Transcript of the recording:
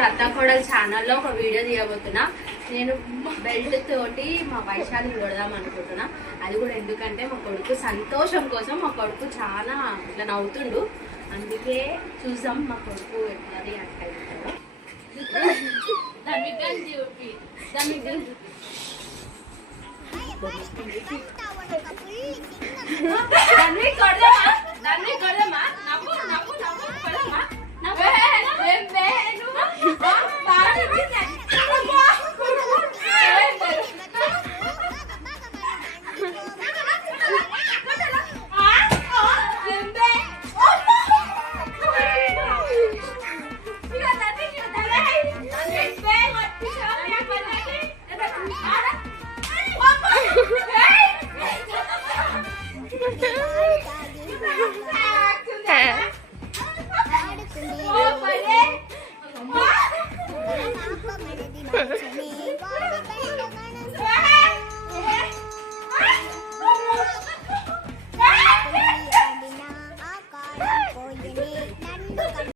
ఇప్పుడు అత్తాకోడలు ఛానల్లో ఒక వీడియో తీయబోతున్నా. నేను బెల్ట్ తోటి మా వైశాలిని కొడదాం అనుకుంటున్నా. అది కూడా ఎందుకంటే మా కొడుకు సంతోషం కోసం. మా కొడుకు చాలా ఇట్లా నవ్వుతుండు, అందుకే చూద్దాం మా కొడుకు ఎట్లా రియాక్ట్ అవుతాడో. దాన్ని కొడదామా? నవ్వు నవ్వు నవ్వు కొడదామా?